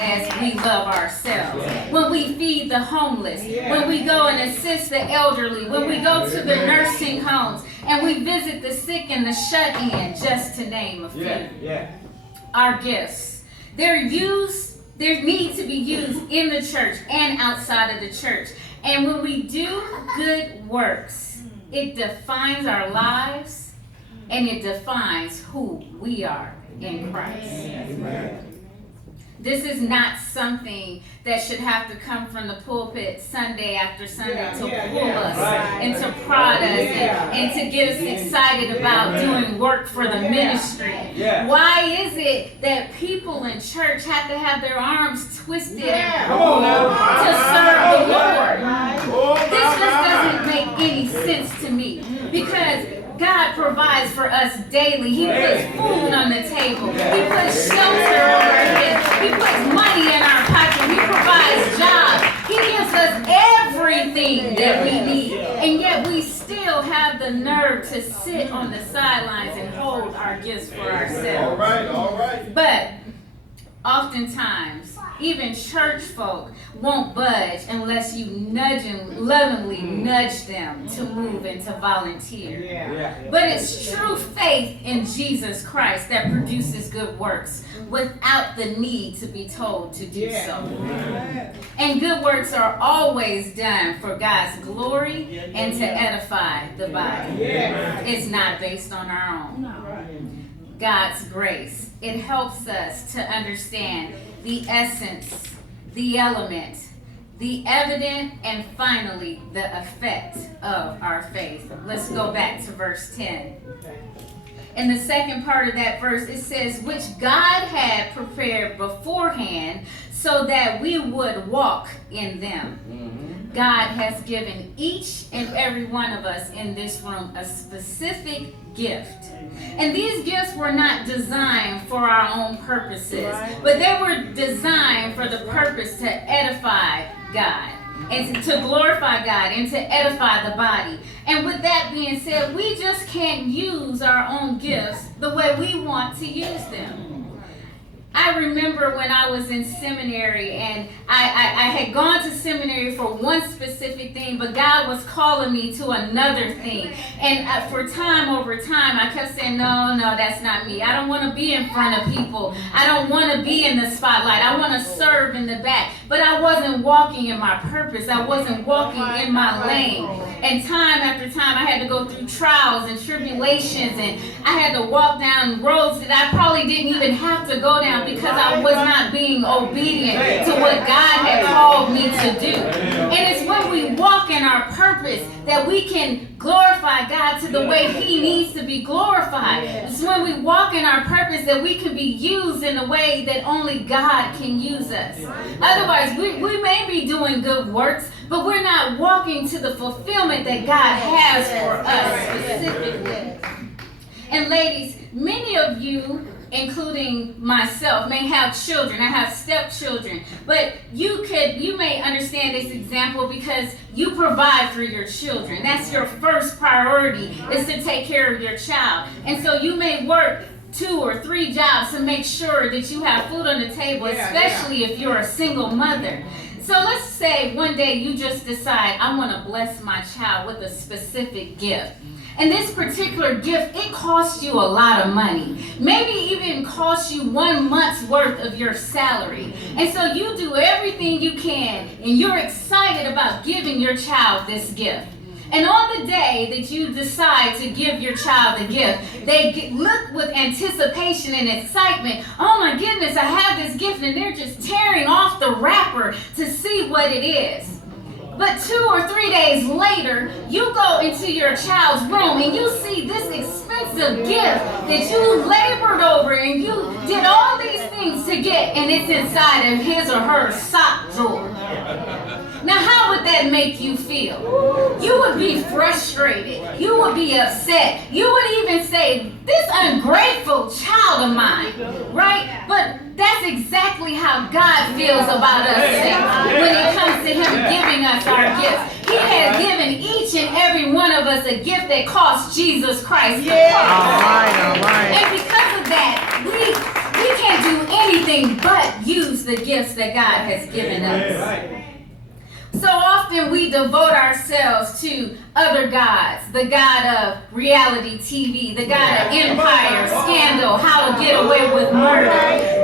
as we love ourselves. When we feed the homeless, when we go and assist the elderly, when we go to the nursing homes, and we visit the sick and the shut-in, just to name a few. Our gifts, they need to be used in the church and outside of the church. And when we do good works, it defines our lives and it defines who we are in Christ. Amen. This is not something that should have to come from the pulpit Sunday after Sunday to pull us and to prod us and to get us excited about doing work for the ministry. Why is it that people in church have to have their arms twisted and pulled to serve the Lord? This just doesn't make any sense to me, because God provides for us daily. He puts food on the table. He puts shelter over our heads. He puts money in our pocket. He provides jobs. He gives us everything that we need. And yet we still have the nerve to sit on the sidelines and hold our gifts for ourselves. All right. But oftentimes, even church folk won't budge unless you lovingly nudge them to move and to volunteer. But it's true faith in Jesus Christ that produces good works without the need to be told to do so. And good works are always done for God's glory and to edify the body. It's not based on our own. God's grace, it helps us to understand the essence, the element, the evident, and finally the effect of our faith. Let's go back to verse 10. In the second part of that verse, it says, which God had prepared beforehand so that we would walk in them. God has given each and every one of us in this room a specific gift. And these gifts were not designed for our own purposes, but they were designed for the purpose to edify God and to glorify God and to edify the body. And with that being said, we just can't use our own gifts the way we want to use them. I remember when I was in seminary, and I had gone to seminary for one specific thing, but God was calling me to another thing. And for time over time, I kept saying, no, that's not me. I don't want to be in front of people. I don't want to be in the spotlight. I want to serve in the back. But I wasn't walking in my purpose. I wasn't walking in my lane. And time after time, I had to go through trials and tribulations, and I had to walk down roads that I probably didn't even have to go down because I was not being obedient to what God had called me to do. And it's when we walk in our purpose that we can glorify God to the way He needs to be glorified. It's when we walk in our purpose that we can be used in a way that only God can use us. Otherwise, we may be doing good works, but we're not walking to the fulfillment that God has for us specifically. And ladies, many of you, including myself, may have children. I have stepchildren. But you may understand this example because you provide for your children. That's your first priority, is to take care of your child. And so you may work 2 or 3 jobs to make sure that you have food on the table, especially if you're a single mother. So let's say one day you just decide, I want to bless my child with a specific gift. And this particular gift, it costs you a lot of money. Maybe even costs you 1 month's worth of your salary. And so you do everything you can, and you're excited about giving your child this gift. And on the day that you decide to give your child the gift, they look with anticipation and excitement. Oh my goodness, I have this gift, and they're just tearing off the wrapper to see what it is. But 2 or 3 days later, you go into your child's room and you see this expensive gift that you labored over and you did all these things to get, and it's inside of his or her sock drawer. Now, how would that make you feel? You would be frustrated. You would be upset. You would even say, this ungrateful child of mine, right? But that's exactly how God feels about us when it comes to Him giving us our gifts. He has given each and every one of us a gift that cost Jesus Christ. All right. And because of that, we can't do anything but use the gifts that God has given us. So often we devote ourselves to other gods, the God of reality TV, the God of empire, scandal, how to get away with murder.